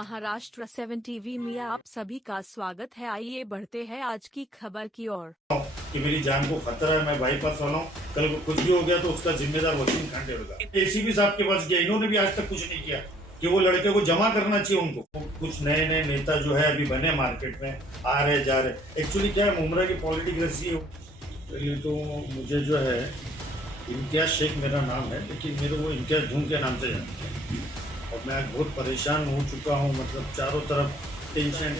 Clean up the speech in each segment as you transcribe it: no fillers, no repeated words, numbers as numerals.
Maharashtra 7 TV में आप सभी का स्वागत है। आइए बढ़ते हैं आज की खबर की ओर। कि मेरी जान को खतरा है, मैं बाईपास वाला हूँ, कल को कुछ भी हो गया तो उसका जिम्मेदार वसीम खान होगा। एसीपी साहब के पास गया, इन्होंने भी आज तक कुछ नहीं किया कि वो लड़के को जमा करना चाहिए उनको। कुछ नए नए नेता जो है अभी बने मार्केट में, आ रहे जा रहे। एक्चुअली क्या है, मुमरा की पॉलिटिक्स ऐसी है। पहले तो मुझे जो है इम्तियाज शेख मेरा नाम है, लेकिन मेरे वो इम्तियाज धूम के नाम से जानते हैं। और मैं बहुत परेशान हो चुका हूँ, मतलब चारों तरफ टेंशन,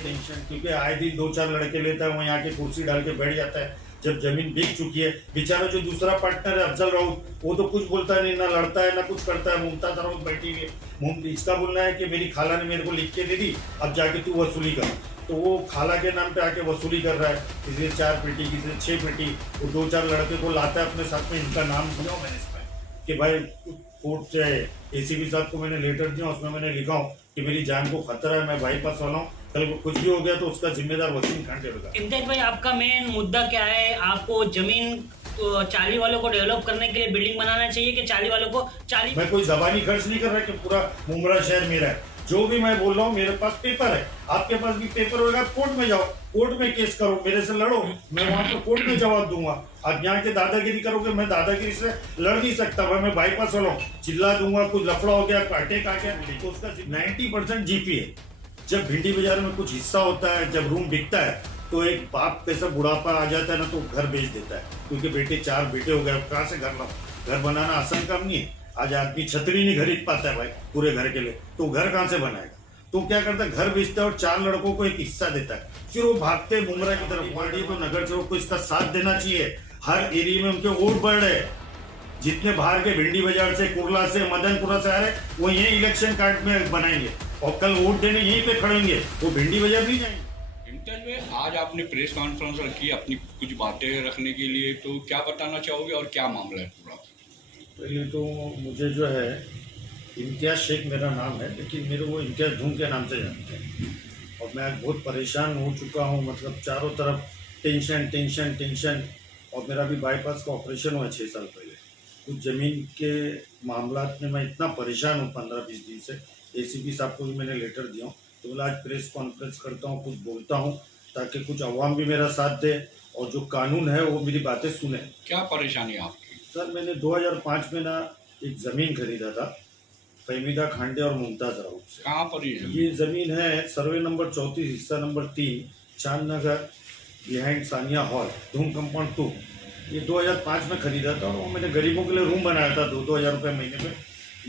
क्योंकि आए दिन 2-4 लड़के लेता है, वहीं आके कुर्सी डाल के बैठ जाता है। जब जमीन बिक चुकी है, बेचारा जो दूसरा पार्टनर है अफजल राउत, वो तो कुछ बोलता नहीं, ना लड़ता है ना कुछ करता है। मुमताज राउत बैठी हुई है, इसका बोलना है कि मेरी खाला ने मेरे को लिख के दे दी, अब जाके तू वसूली कर। तो वो खाला के नाम पे आके वसूली कर रहा है, किसी ने 4 पेटी, किसी ने 6 पेटी। वो 2-4 लड़के को लाता है अपने साथ में, इनका नाम सुना मैंने इसमें कि भाई कोर्ट से एसीपी साहब को मैंने लेटर दिया, उसमें मैंने लिखा हूँ कि मेरी जान को खतरा है, मैं बाईपास वाला हूँ, कल को कुछ भी हो गया तो उसका जिम्मेदार वसीम खान होगा। इम्तियाज भाई, आपका मेन मुद्दा क्या है? आपको जमीन चाली वालों को डेवलप करने के लिए बिल्डिंग बनाना चाहिए कि चाली वालों को चाली? मैं कोई जबानी खर्च नहीं कर रहा कि पूरा मुमरा शहर मेरा है। जो भी मैं बोल रहा हूँ, मेरे पास पेपर है, आपके पास भी पेपर होगा, कोर्ट में जाओ, कोर्ट में केस करो, मेरे से लड़ो, मैं वहां पर कोर्ट में जवाब दूंगा। आप यहाँ के दादागिरी करोगे, मैं दादागिरी से लड़ नहीं सकता। भाई मैं बाईपास वाला हूँ, चिल्ला दूंगा, कुछ लफड़ा हो गया, अटैक आ गया तो उसका 90% जीपी है। जब भिंडी बाजार में कुछ हिस्सा होता है, जब रूम बिकता है, तो एक बाप कैसा बुढ़ापा आ जाता है ना, तो घर बेच देता है, क्योंकि बेटे 4 बेटे हो गए, कहाँ से घर लाओ? घर बनाना आसान काम नहीं है। आज आदमी छतरी नहीं खरीद पाता है भाई पूरे घर के लिए, तो घर कहाँ से बनाएगा? तो क्या करता है, घर बेचता है और 4 लड़कों को एक हिस्सा देता है, फिर वो भागते मुमरा की तरफ। पार्टी तो नगर सेवक को इसका साथ देना चाहिए। हर एरिया में उनके वोट बढ़ रहे, जितने बाहर के भिंडी बाजार से, कुर्ला से, मदनपुरा से आ रहे, वो यही इलेक्शन कार्ड में बनाएंगे और कल वोट देने यहीं पे खड़ेंगे, वो भिंडी बाजार नहीं जाएंगे। इम्तियाज में आज आपने प्रेस कॉन्फ्रेंस रखी अपनी कुछ बातें रखने के लिए, तो क्या बताना चाहोगे और क्या मामला है पूरा? पहले तो मुझे जो है इम्तियाज शेख मेरा नाम है, लेकिन मेरे वो इम्तियाज धूम के नाम से जानते हैं। और मैं बहुत परेशान हो चुका हूँ, मतलब चारों तरफ टेंशन। और मेरा भी बाईपास का ऑपरेशन हुआ 6 साल पहले। कुछ ज़मीन के मामला में मैं इतना परेशान हूँ 15-20 दिन से। एसीपी साहब को भी मैंने लेटर दिया हूँ, तो बोला आज प्रेस कॉन्फ्रेंस करता हूँ, कुछ बोलता हूँ, ताकि कुछ अवाम भी मेरा साथ दे और जो कानून है वो मेरी बातें सुने। क्या परेशानी है आपकी? सर, मैंने 2005 में ना एक ज़मीन खरीदा था फहमीदा खांडे और मुमताज राउत से। कहाँ पर ये ज़मीन है सर्वे नंबर 34, हिस्सा नंबर 3, चांद नगर, बिहाइंड सानिया हॉल, धूम कंपाउंड 2। ये 2005 में खरीदा था और मैंने गरीबों के लिए रूम बनाया था। 2-2 हज़ार रुपये महीने में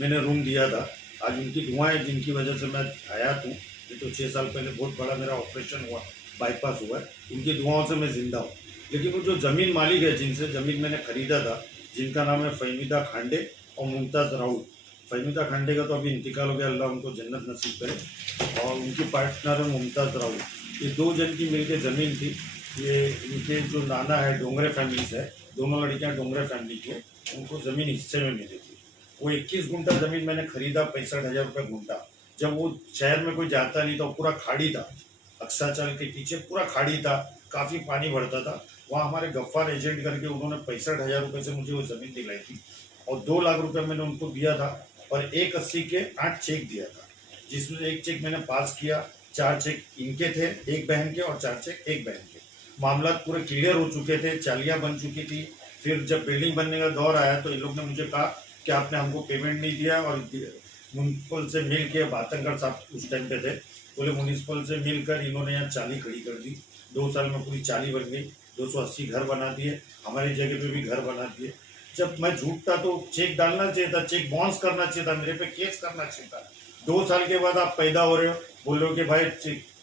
मैंने रूम दिया था। आज उनकी दुआएं जिनकी वजह से मैं हयात हूँ। ये तो 6 साल पहले बहुत बड़ा मेरा ऑपरेशन हुआ, बाईपास हुआ है, उनकी दुआओं से मैं जिंदा हूँ। लेकिन वो जो ज़मीन मालिक है, जिनसे ज़मीन मैंने खरीदा था, जिनका नाम है फहमीदा खांडे और मुमताज राउत। फहमीदा खांडे का तो अभी इंतकाल हो गया, अल्लाह उनको जन्नत नसीब करे, और उनकी पार्टनर है मुमताज राउत। ये 2 जन की मिलकर ज़मीन थी। ये इनके जो नाना है, डोंगरे फैमिली से है, दोनों लड़कियां डोंगरे फैमिली की है, उनको ज़मीन हिस्से में मिली थी। वो 21 गुंठा ज़मीन मैंने खरीदा, 65,000 रुपये गुंठा। जब वो शहर में कोई जाता नहीं था, पूरा खाड़ी था, अक्साचल के पीछे पूरा खाड़ी था, काफ़ी पानी भरता था। वहाँ हमारे गफ्फार एजेंट करके उन्होंने 65,000 रुपये से मुझे वो ज़मीन दिलाई थी, और 2 लाख रुपये मैंने उनको दिया था, और 180 के 8 चेक दिया था, जिसमें 1 चेक मैंने पास किया, 4 चेक इनके थे, 1 बहन के, और 4 चेक 1 बहन के। मामला पूरे क्लियर हो चुके थे, चालियाँ बन चुकी थी। फिर जब बिल्डिंग बनने का दौर आया तो इन लोग ने मुझे कहा कि आपने हमको पेमेंट नहीं दिया, और म्यूनसिपल से मिल के, बातंगड़ साहब उस टाइम पे थे, बोले म्यूनसिपल से मिलकर इन्होंने यहाँ चाली खड़ी कर दी। 2 साल में पूरी चाली बन गई, 280 घर बना दिए, हमारी जगह पे भी घर बना दिए। जब मैं झूठता तो चेक डालना चाहिए था, चेक बाउंस करना चाहिए था, मेरे पे केस करना चाहिए था। 2 साल के बाद आप पैदा हो रहे हो, बोल रहे हो कि भाई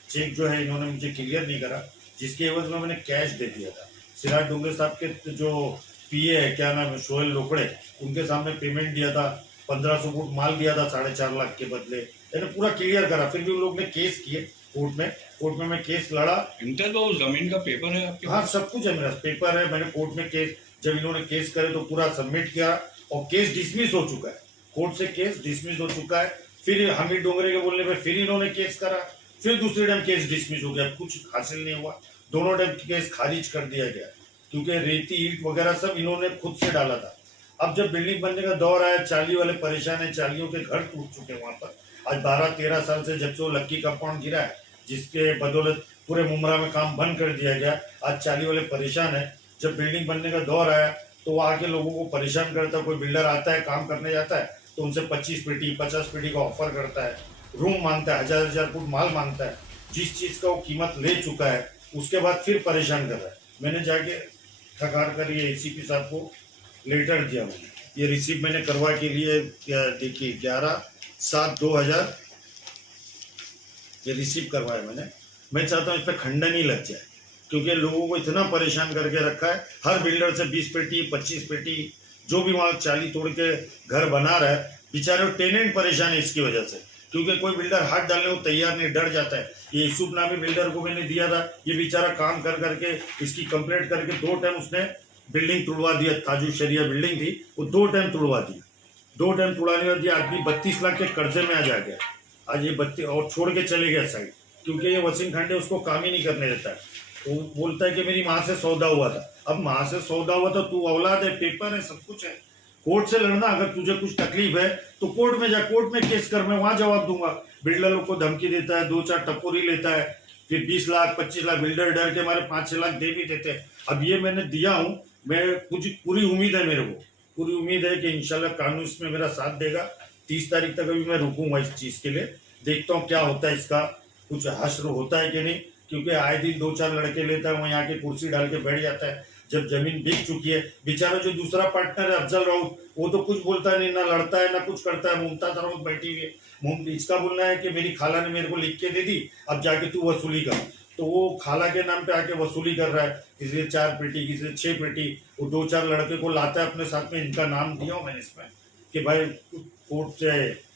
चेक जो है इन्होंने मुझे क्लियर नहीं करा, जिसके एवज में मैंने कैश दे दिया था। सिराज डोंगरे साहब के जो पीए है, क्या नाम है, शोएल लोकड़े, उनके सामने पेमेंट दिया था, 1500 फुट माल दिया था 4.5 लाख के बदले। मैंने पूरा क्लियर करा, फिर भी उन लोग ने केस किए कोर्ट में मैं केस लड़ा। इम्तियाज तो जमीन का पेपर है आपके? हाँ, सब कुछ है, मेरा पेपर है। मैंने कोर्ट में केस, जब इन्होंने केस करे तो पूरा सबमिट किया, और केस डिसमिस हो चुका है, कोर्ट से केस डिसमिस हो चुका है। फिर हमीद डोंगरे के बोलने पे फिर इन्होंने केस करा, फिर दूसरे टाइम केस डिसमिस हो गया, कुछ हासिल नहीं हुआ। दोनों टाइम केस खारिज कर दिया गया, क्योंकि रेती ईंट वगैरह सब इन्होंने खुद से डाला था। अब जब बिल्डिंग बनने का दौर आया, चाली वाले परेशान है, चालियों के घर टूट चुके हैं वहां पर। आज 12-13 साल से जब से वो लक्की कंपाउंड गिरा है, जिसके बदौलत पूरे मुमरा में काम बंद कर दिया गया, आज चाली वाले परेशान है। जब बिल्डिंग बनने का दौर आया तो वो आके लोगों को परेशान करता है। कोई बिल्डर आता है, काम करने जाता है तो उनसे 25 पेटी 50 पेटी का ऑफर करता है, रूम मांगता है, 1000 फुट माल मांगता है। जिस चीज़ का वो कीमत ले चुका है उसके बाद फिर परेशान कर रहा है। मैंने जाके ठकार कर ये ACP साहब को लेटर दिया। मैंने ये रिसीव मैंने करवा के लिए देखिए 11/7/2000 ये रिसीव करवाया मैंने। मैं चाहता हूँ इस पर खंडन ही लग जाए, क्योंकि लोगों को इतना परेशान करके रखा है। हर बिल्डर से 20 पेटी 25 पेटी जो भी वहाँ चाली तोड़ के घर बना रहा है, बेचारे टेनेंट परेशान है इसकी वजह से, क्योंकि कोई बिल्डर हाथ डालने को तैयार नहीं, डर जाता है। ये यूसुफ नामी बिल्डर को मैंने दिया था, ये बेचारा काम कर करके इसकी कंप्लेंट करके 2 टाइम उसने बिल्डिंग तुड़वा दिया। ताजू शरिया बिल्डिंग थी, वो 2 टाइम तुड़वा दी। 2 टाइम तुड़ाने के बाद ये आदमी 32 लाख के कर्जे में आ जा गया। आज ये 32 और छोड़ के चले गया साइड, क्योंकि ये वसीम खांडे उसको काम ही नहीं करने देता है। वो बोलता है कि मेरी माँ से सौदा हुआ था। अब माँ से सौदा हुआ तो तू औलाद है, पेपर है, सब कुछ है। कोर्ट से लड़ना, अगर तुझे कुछ तकलीफ है तो कोर्ट में जा, कोर्ट में केस कर, मैं वहां जवाब दूंगा। बिल्डर लोग को धमकी देता है, 2-4 टपोरी लेता है, फिर 20 लाख 25 लाख बिल्डर डर के हमारे 5-6 लाख दे भी देते हैं। अब ये मैंने दिया हूँ, मैं कुछ पूरी उम्मीद है, मेरे को पूरी उम्मीद है कि इंशाल्लाह कानून इसमें मेरा साथ देगा। 30 तारीख तक अभी मैं रुकूंगा इस चीज़ के लिए, देखता हूँ क्या होता है, इसका कुछ हश्र होता है कि नहीं, क्योंकि आए दिन 2-4 लड़के लेता है, वहीं आके कुर्सी डाल के बैठ जाता है। जब जमीन बिक चुकी है, बेचारा जो दूसरा पार्टनर है अफजल राउत, वो तो कुछ बोलता नहीं, ना लड़ता है ना कुछ करता है। मुमताज राउत बैठी हुई है, इसका बोलना है कि मेरी खाला ने मेरे को लिख के दे दी, अब जाके तू वसूली कर। तो वो खाला के नाम पे आके वसूली कर रहा है, किसी से 4 पेटी किसी से 6 पेटी। वो 2-4 लड़के को लाता है अपने साथ में, इनका नाम दिया हूँ मैंने इसमें कि भाई कोर्ट से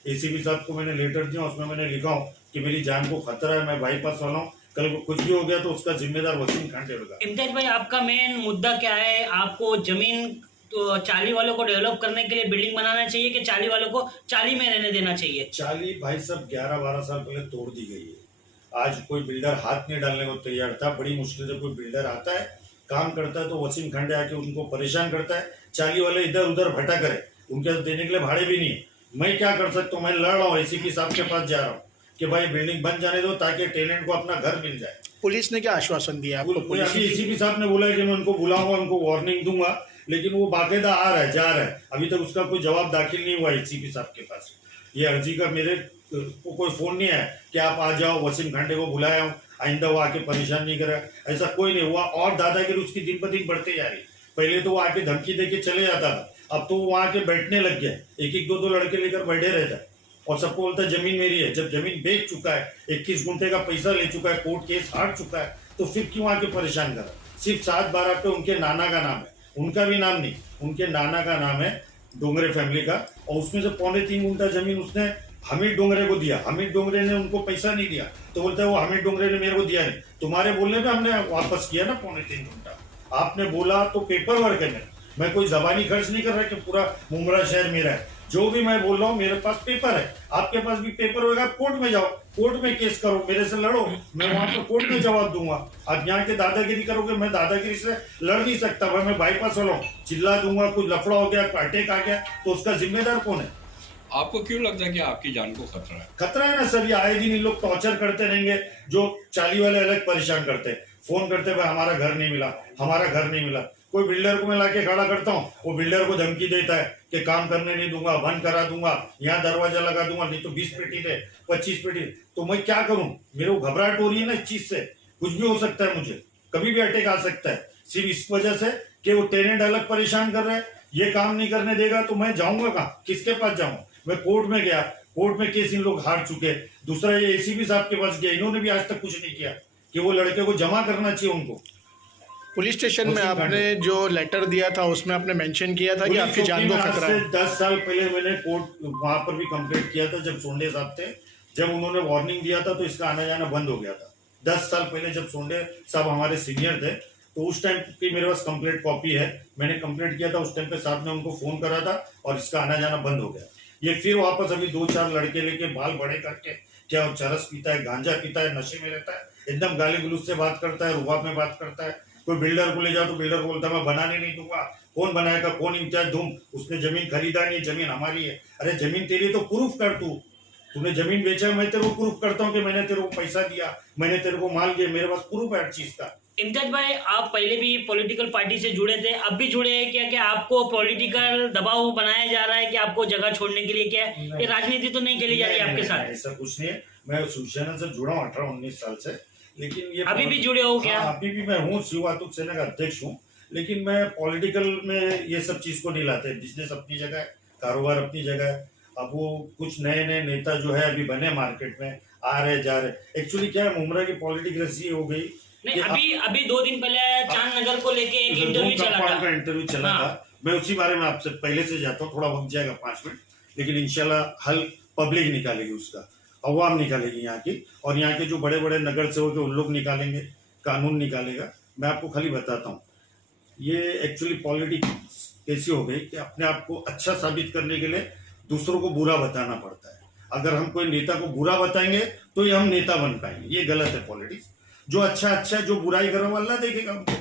ACP साहब को मैंने लेटर दिया, उसमें मैंने लिखा हूँ कि मेरी जान को खतरा है, मैं बाईपास वाला हूँ, कल को कुछ भी हो गया तो उसका जिम्मेदार वसीम खांडे होगा। इम्तियाज भाई, आपका मेन मुद्दा क्या है? आपको जमीन तो चाली वालों को डेवलप करने के लिए बिल्डिंग बनाना चाहिए कि चाली वालों को चाली में रहने देना चाहिए? चाली भाई साहब 11-12 साल पहले तोड़ दी गई है। आज कोई बिल्डर हाथ नहीं डालने को तैयार था। बड़ी मुश्किल से कोई बिल्डर आता है, काम करता है, तो वसीम खांडे आके उनको परेशान करता है। चाली वाले इधर उधर भटा करे, उनके देने के लिए भाड़े भी नहीं है। मैं क्या कर सकता हूँ? मैं लड़ रहा हूँ, ACP साहब के पास जा रहा हूँ कि भाई बिल्डिंग बन जाने दो ताकि टेनेंट को अपना घर मिल जाए। पुलिस ने क्या आश्वासन दिया आपको? पुलिस अभी ACP साहब ने बोला है कि मैं उनको बुलाऊंगा, उनको वार्निंग दूंगा, लेकिन वो बाकायदा आ रहा है, जा रहा है। अभी तक उसका कोई जवाब दाखिल नहीं हुआ ACP साहब के पास। ये अर्जी का मेरे को कोई फोन नहीं है कि आप आ जाओ, वसीम खांडे को बुलाया हूँ, आइंदा वो आके परेशान नहीं करे, ऐसा कोई नहीं हुआ। और दादागिरी उसकी दिन ब दिन बढ़ते जा रही। पहले तो वो आके धमकी दे के चले जाता था, अब तो वो वहां के बैठने लग गया, 1-1 2-2 लड़के लेकर बैठे रहता है और सबको बोलता है जमीन मेरी है। जब जमीन बेच चुका है, 21 गुंठे का पैसा ले चुका है, कोर्ट केस हार चुका है, तो फिर क्यों आके परेशान कर रहा है? सिर्फ 7-12 पे उनके नाना का नाम है, उनका भी नाम नहीं, उनके नाना का नाम है डोंगरे फैमिली का, और उसमें से 3.25 गुंठा जमीन उसने हमीद डोंगरे को दिया। हमीद डोंगरे ने उनको पैसा नहीं दिया, तो बोलता है वो हमीद डोंगरे ने मेरे को दिया नहीं। तुम्हारे बोलने पे हमने वापस किया ना 3.25 गुंठा, आपने बोला तो पेपर वर्क है। मैं कोई जबानी खर्च नहीं कर रहा कि पूरा मुमरा शहर मेरा है। जो भी मैं बोल रहा हूँ मेरे पास पेपर है, आपके पास भी पेपर होगा, कोर्ट में जाओ, कोर्ट में केस करो, मेरे से लड़ो, मैं वहां पर कोर्ट में जवाब दूंगा। आप यहाँ के दादागिरी करोगे, मैं दादागिरी से लड़ नहीं सकता भाई, मैं बाईपास वाला हूँ, चिल्ला दूंगा, कुछ लफड़ा हो गया, अटैक आ गया तो उसका जिम्मेदार कौन है? आपको क्यों लगता है कि आपकी जान को खतरा है? खतरा है ना सर, ये आए दिन इन लोग टॉर्चर करते रहेंगे। जो चाली वाले अलग परेशान करते हैं, फोन करते भाई हमारा घर नहीं मिला, हमारा घर नहीं मिला। कोई बिल्डर को मैं लाके खड़ा करता हूँ, वो बिल्डर को धमकी देता है कि काम करने नहीं दूंगा, बंद करा दूंगा, यहाँ दरवाजा लगा दूंगा, नहीं तो 20 पेटी दे, 25 पेटी। तो मैं क्या करूं? मेरे को घबराहट हो रही है ना इस चीज से, कुछ भी हो सकता है, मुझे कभी भी अटैक आ सकता है, सिर्फ इस वजह से कि वो टेनेंट अलग परेशान कर रहे हैं। ये काम नहीं करने देगा तो मैं जाऊंगा कहाँ, किसके पास जाऊँ? मैं कोर्ट में गया, कोर्ट में केस इन लोग हार चुके। दूसरा ये ACP साहब के पास गया, इन्होंने भी आज तक कुछ नहीं किया कि वो लड़के को जमा करना चाहिए उनको। पुलिस स्टेशन में आपने जो लेटर दिया था उसमें आपने मेंशन किया था कि आपकी जान को खतरा है। 10 साल पहले मैंने कोर्ट वहां पर भी कंप्लेंट किया था, जब सोंडे साहब थे, जब उन्होंने वार्निंग दिया था तो इसका आना जाना बंद हो गया था। 10 साल पहले जब सोंडे साहब हमारे सीनियर थे तो उस टाइम की मेरे पास कंप्लेंट कॉपी है, मैंने कंप्लेंट किया था उस टाइम पे, साहब ने उनको फोन करा था और इसका आना जाना बंद हो गया। ये फिर वापस अभी 2-4 लड़के लेके बाल बड़े करके, क्या वो चरस पीता है, गांजा पीता है, नशे में रहता है, एकदम गाली गलौज से बात करता है, रुबाब में बात करता है। कोई बिल्डर को ले जाओ तो बिल्डर बोलता है मैं बनाने नहीं दूंगा। कौन बनाएगा, कौन इम्तियाज दूं, उसने जमीन खरीदा नहीं, जमीन हमारी है। अरे जमीन तेरी तो प्रूफ कर, तू तूने जमीन बेचा, मैं तेरे को प्रूफ करता हूँ कि मैंने तेरे को पैसा दिया, मैंने तेरे को माल दिया, मेरे पास प्रूफ है हर चीज का। इम्तियाज भाई, आप पहले भी पॉलिटिकल पार्टी से जुड़े थे, अब भी जुड़े हैं क्या? क्या आपको पॉलिटिकल दबाव बनाया जा रहा है कि आपको जगह छोड़ने के लिए? क्या ये राजनीति तो नहीं खेली जा रही है आपके साथ? ऐसा कुछ नहीं है, मैं शिवसेना से जुड़ा हूँ 18-19 साल से, लेकिन ये अभी भी जुड़े हो क्या? हाँ, अभी भी मैं हूँ, शिव वातुक सेना का अध्यक्ष हूँ, लेकिन मैं पॉलिटिकल में ये सब चीज को नहीं लाते। बिजनेस अपनी जगह है, कारोबार अपनी जगह है। अब वो कुछ नए नए नेता जो है अभी बने मार्केट में, आ रहे जा रहे। एक्चुअली क्या है, मुमरा की पॉलिटिक्स ऐसी हो गई। नहीं, अभी 2 दिन पहले चांद नगर को लेके एक इंटरव्यू चला था। इंटरव्यू चला हाँ। था, मैं उसी बारे में आपसे पहले से जाता हूँ, थोड़ा वक्त जाएगा 5 मिनट, लेकिन इंशाल्लाह हल पब्लिक निकालेगी, उसका अवाम निकालेगी यहाँ की, और यहाँ के जो बड़े बड़े नगर सेवक उन लोग निकालेंगे, कानून निकालेगा। मैं आपको खाली बताता हूँ, ये एक्चुअली पॉलिटिक्स कैसी हो गई कि अपने आप को अच्छा साबित करने के लिए दूसरों को बुरा बताना पड़ता है। अगर हम कोई नेता को बुरा बताएंगे तो ये हम नेता बन पाएंगे, ये गलत है पॉलिटिक्स। जो अच्छा, जो बुराई करो वो अल्लाह देखेगा हमको।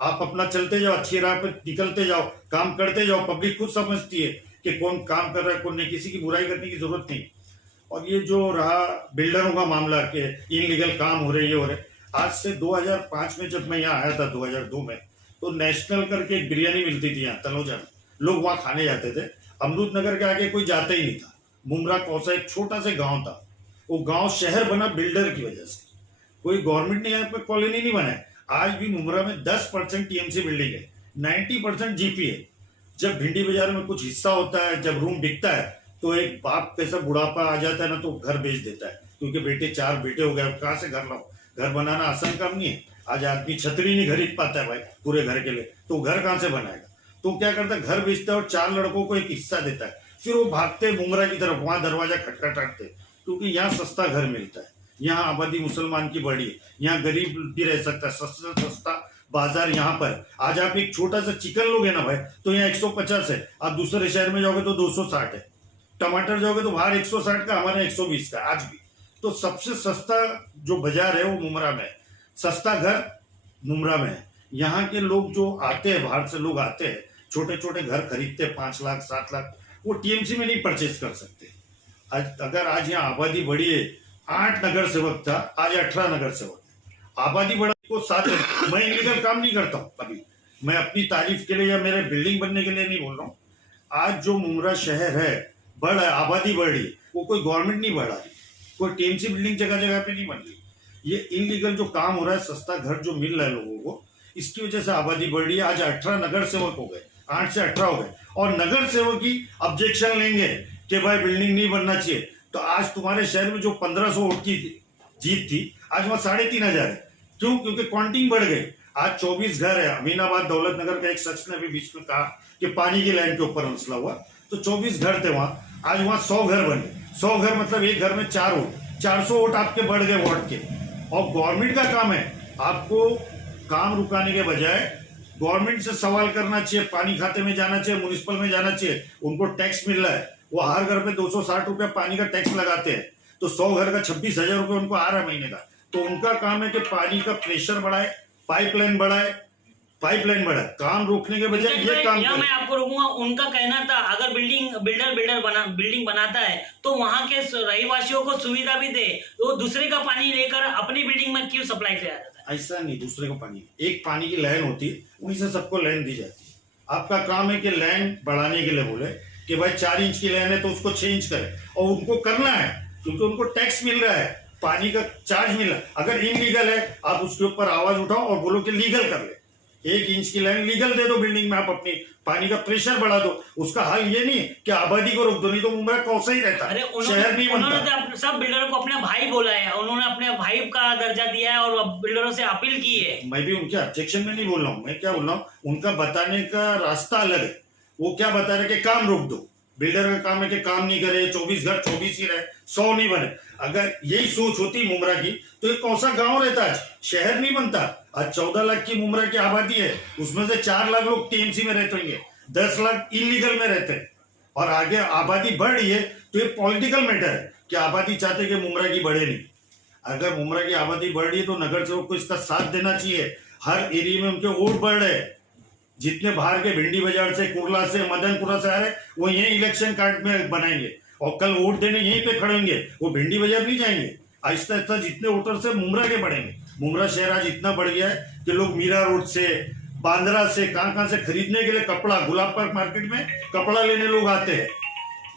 आप अपना चलते जाओ, अच्छी राह पे निकलते जाओ, काम करते जाओ, पब्लिक खुद समझती है कि कौन काम कर रहा है, कौन नहीं, किसी की बुराई करने की जरूरत नहीं। और ये जो रहा बिल्डरों का मामला के इनलीगल काम हो रहे, ये हो रहे, आज से 2005 में जब मैं यहाँ आया था 2002 में, तो नेशनल करके एक बिरयानी मिलती थी यहाँ तलोजा में, लोग वहाँ खाने जाते थे। अमरूद नगर के आगे कोई जाता ही नहीं था। मुमरा कौसा एक छोटा सा गांव था, वो गांव शहर बना बिल्डर की वजह से। कोई गवर्नमेंट ने यहाँ पे कॉलोनी नहीं बनाया। आज भी मुमरा में 10% टीएमसी बिल्डिंग है, 90% जीपी है। जब भिंडी बाजार में कुछ हिस्सा होता है, जब रूम बिकता है, तो एक बाप कैसा बुढ़ापा आ जाता है ना, तो घर बेच देता है, क्योंकि 4 बेटे हो गए, कहाँ से घर लाओ? घर बनाना आसान काम नहीं है। आज आदमी छतरी नहीं खरीद पाता है भाई पूरे घर के लिए, तो घर कहाँ से बनाएगा? तो क्या करता है, घर बेचता है और 4 लड़कों को एक हिस्सा देता है, फिर वो भागते मुमरा की तरफ, वहां दरवाजा खटखटाते, क्योंकि यहाँ सस्ता घर मिलता है, यहाँ आबादी मुसलमान की बड़ी है, यहाँ गरीब भी रह सकता है, सस्ता बाजार यहाँ पर। आज आप एक छोटा सा चिकन लोगे ना भाई, तो यहाँ 150 है, आप दूसरे शहर में जाओगे तो 260 है। टमाटर जाओगे तो बाहर 160 का, हमारे 120 का आज भी। तो सबसे सस्ता जो बाजार है वो मुमरा में है, सस्ता घर मुमरा में है। यहाँ के लोग जो आते हैं, बाहर से लोग आते हैं, छोटे छोटे घर खरीदते हैं 5 लाख 7 लाख, वो टीएमसी में नहीं परचेज कर सकते। अगर आज यहाँ आबादी बढ़ी है, 8 नगर सेवक था, आज 18 नगर सेवक है। आबादी बढ़ा को साथ है। मैं इलीगल काम नहीं करता हूँ कभी, मैं अपनी तारीफ के लिए या मेरे बिल्डिंग बनने के लिए नहीं बोल रहा हूँ। आज जो मुमरा शहर है बढ़ है, आबादी बढ़ रही, वो कोई गवर्नमेंट नहीं बढ़ा रही, कोई टीएमसी बिल्डिंग जगह जगह पे नहीं बन रही। ये इलीगल जो काम हो रहा है, सस्ता घर जो मिल रहा है लोगों को, इसकी वजह से आबादी बढ़ रही है। आज 18 नगर सेवक हो गए, 8 से 18 हो गए, और नगर सेवक ही ऑब्जेक्शन लेंगे कि भाई बिल्डिंग नहीं बनना चाहिए। तो आज तुम्हारे शहर में जो 1500 वोट की जीत थी, आज वहां 3500 है। क्यों? क्योंकि क्वांटिंग बढ़ गई। आज 24 घर है। अमीनाबाद दौलत नगर का एक शख्स ने भी बीच में कहा कि पानी की लाइन के ऊपर मसला हुआ, तो 24 घर थे वहां, आज वहां 100 घर बने। 100 घर मतलब एक घर में 4 वोट, 400 वोट आपके बढ़ गए वार्ड के। और गवर्नमेंट का काम है आपको काम रुकाने के बजाय गवर्नमेंट से सवाल करना चाहिए, पानी खाते में जाना चाहिए, म्युनिसिपल में जाना चाहिए। उनको टैक्स मिल रहा है, वो हर घर पे 260 रुपया पानी का टैक्स लगाते हैं, तो 100 घर का 26,000 रुपये उनको आ रहा है महीने का। तो उनका काम है कि पानी का प्रेशर बढ़ाए, पाइपलाइन बढ़ाए, काम रोकने के बजाय ये काम मैं आपको रोकूंगा। उनका कहना था अगर बिल्डिंग बनाता है तो वहां के रहीवासियों को सुविधा भी दे, तो दूसरे का पानी लेकर अपनी बिल्डिंग में क्यों सप्लाई किया जाता है? ऐसा नहीं, दूसरे को पानी, एक पानी की लाइन होती है, उन्हीं से सबको लाइन दी जाती है। आपका काम है कि लाइन बढ़ाने के लिए बोले कि भाई 4 इंच की लाइन है तो उसको 6 इंच करे, और उनको करना है क्योंकि उनको टैक्स मिल रहा है, पानी का चार्ज मिल रहा है। अगर इनलीगल है आप उसके ऊपर आवाज उठाओ और बोलो कि लीगल कर ले, 1 इंच की लाइन लीगल दे दो बिल्डिंग में, आप अपनी पानी का प्रेशर बढ़ा दो। उसका हल ये नहीं कि आबादी को रोक दो, नहीं तो मुंबई कौसा ही रहता है, शहर नहीं बनता। उन्होंने सब बिल्डरों को अपने भाई बोला है, उन्होंने अपने भाई का दर्जा दिया है और बिल्डरों से अपील की है। मैं भी उनके ऑब्जेक्शन में नहीं बोल रहा हूँ, मैं क्या बोल रहा हूँ, उनका बताने का रास्ता अलग है। वो क्या बता रहे कि काम रोक दो, बिल्डर का काम है कि काम नहीं करे, 24 घर 24 ही रहे, 100 नहीं बने। अगर यही सोच होती मुमरा की तो ये कौन सा गांव रहता है, शहर नहीं बनता। आज 14 लाख की मुमरा की आबादी है, उसमें से 4 लाख लोग टीएमसी में रहते होंगे, 10 लाख इलीगल में रहते हैं, और आगे आबादी बढ़ रही है। तो ये पॉलिटिकल मैटर है कि आबादी चाहते कि मुमरा की बढ़े नहीं। अगर मुमरा की आबादी बढ़ रही है तो नगर सेवक को इसका साथ देना चाहिए। हर एरिया में उनके वोट बढ़ रहे हैं, जितने बाहर के भिंडी बाजार से, कुरला से, मदनपुरा से आ रहे, वो यही इलेक्शन कार्ड में बनाएंगे। और कल वोट देने यहीं पे खड़े होंगे, वो भिंडी बाजार नहीं जाएंगे। आहिस्ता आहिस्ता जितने वोटर से मुमरा के बढ़ेंगे। मुमरा शहर आज इतना बढ़ गया है कि लोग मीरा रोड से, बांद्रा से, कहाँ से खरीदने के लिए कपड़ा, गुलाब पार्क मार्केट में कपड़ा लेने लोग आते हैं।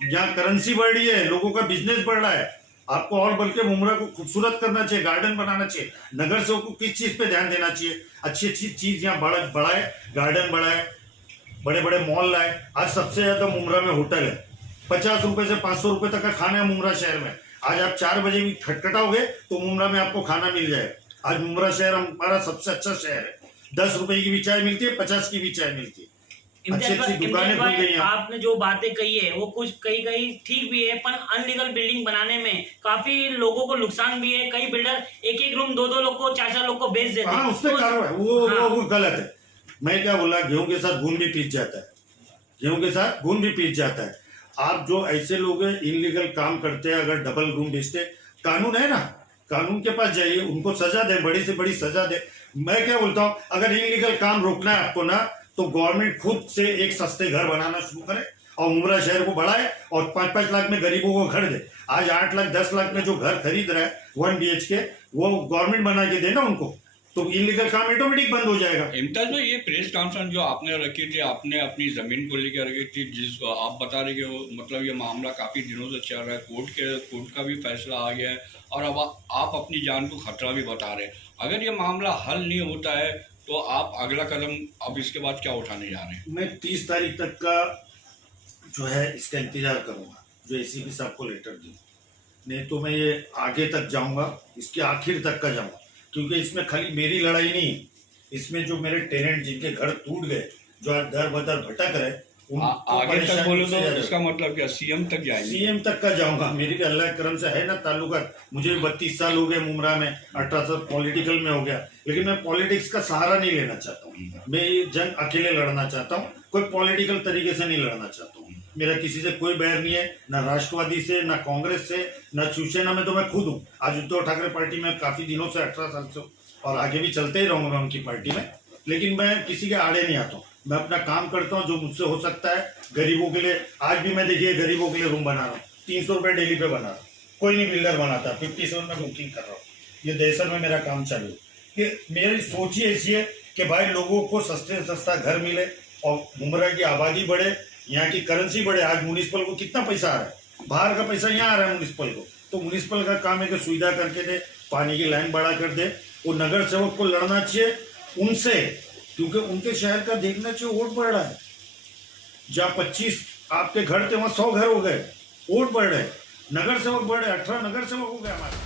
जहाँ करेंसी बढ़ रही है, लोगों का बिजनेस बढ़ रहा है। आपको और बल्कि मुमरा को खूबसूरत करना चाहिए, गार्डन बनाना चाहिए। नगर सेवक को किस चीज पे ध्यान देना चाहिए? अच्छी अच्छी चीज यहाँ बढ़ाए, गार्डन बढ़ाए, बड़े बड़े मॉल लाए। आज सबसे ज्यादा मुमरा में होटल है। 50 रुपए से 500 रुपए तक का खाना है मुमरा शहर में। आज आप 4 बजे भी खटखटाओगे तो मुमरा में आपको खाना मिल जाएगा। आज मुमरा शहर हमारा सबसे अच्छा शहर है। 10 रुपए की भी चाय मिलती है, 50 की भी चाय मिलती है। अच्छी अच्छी दुकानें खुल गई हैं। आपने जो बातें कही है वो कुछ कहीं ठीक भी है, पर अनलीगल बिल्डिंग बनाने में काफी लोगों को नुकसान भी है। कई बिल्डर एक रूम 2 लोग को, 4 लोग को बेच देते हैं। हाँ, उससे कार्रवाई वो गलत है। मैं क्या बोला, गेहूं के साथ घून भी पीस जाता है, गेहूं के साथ घून भी पीस जाता है। आप जो ऐसे लोग इनलीगल काम करते हैं, अगर डबल रूम बेचते, कानून है ना, कानून के पास जाइए, उनको सजा दे, बड़ी से बड़ी सजा दे। मैं क्या बोलता हूँ, अगर इनलीगल काम रोकना है आपको ना, तो गवर्नमेंट खुद से एक सस्ते घर बनाना शुरू करे और मुमरा शहर को बढ़ाए और 5-5 लाख में गरीबों को घर दे। आज 8 लाख 10 लाख में जो घर खरीद रहा है 1 BHK, वो गवर्नमेंट बना के देना उनको, तो इनलीगल काम ऑटोमेटिक बंद हो जाएगा। इम्तियाज भाई, ये प्रेस कॉन्फ्रेंस जो आपने रखी थी, आपने अपनी जमीन को लेकर रखी थी, जिसको आप बता रहे कि वो मतलब ये मामला काफी दिनों से चल रहा है, कोर्ट का भी फैसला आ गया है और अब आप अपनी जान को खतरा भी बता रहे हैं। अगर ये मामला हल नहीं होता है तो आप अगला कदम अब इसके बाद क्या उठाने जा रहे हैं? मैं 30 तारीख तक का जो है इसका इंतजार करूंगा, जो ACP साहब को लेटर दी। नहीं तो मैं ये आगे तक जाऊंगा, इसके आखिर तक का जाऊंगा, क्योंकि इसमें खाली मेरी लड़ाई नहीं, इसमें जो मेरे टेनेंट जिनके घर टूट गए, जो आज दर बदर भटक रहे, आगे तक बोलो तो इसका मतलब क्या, CM तक जाएंगे? CM तक का जाऊंगा। मेरी भी अल्लाह के करम से है ना ताल्लुकात। मुझे भी 32 साल हो गए मुमरा में, 18 साल पॉलिटिकल में हो गया, लेकिन मैं पॉलिटिक्स का सहारा नहीं लेना चाहता हूँ। मैं ये जंग अकेले लड़ना चाहता हूँ, कोई पॉलिटिकल तरीके से नहीं लड़ना चाहता हूँ। मेरा किसी से कोई बैर नहीं है, ना राष्ट्रवादी से, ना कांग्रेस से, ना शिवसेना में। तो मैं खुद हूँ। आज उद्धव ठाकरे पार्टी में काफी दिनों से, 18 साल से, और आगे भी चलते ही रहूंगा उनकी पार्टी में, लेकिन मैं किसी के आड़े नहीं आता हूँ। मैं अपना काम करता हूँ जो मुझसे हो सकता है गरीबों के लिए। आज भी मैं देखिए गरीबों के लिए रूम बना रहा हूँ, 300 रुपए डेली पे बना रहा हूँ। कोई नहीं बिल्डर बनाता, 57 में बुकिंग कर रहा हूँ। ये दहशत में मेरा काम चालू है कि मेरी सोच ही ऐसी है कि भाई लोगों को सस्ते से सस्ता घर मिले और मुमरा की आबादी बढ़े, यहाँ की करेंसी बढ़े। आज म्यूनिसिपल को कितना पैसा आ रहा है, बाहर का पैसा यहाँ आ रहा है म्यूनिसिपल को। तो म्यूनिसिपल का काम है कि सुविधा करके दे, पानी की लाइन बढ़ा कर दे। वो नगर सेवक को लड़ना चाहिए उनसे, क्योंकि उनके शहर का देखना चाहिए वोट बढ़ रहा है। जहाँ 25 आपके घर थे वहां 100 घर हो गए, वोट बढ़ रहे, नगर सेवक बढ़ रहे, 18 नगर सेवक हो गए हमारे।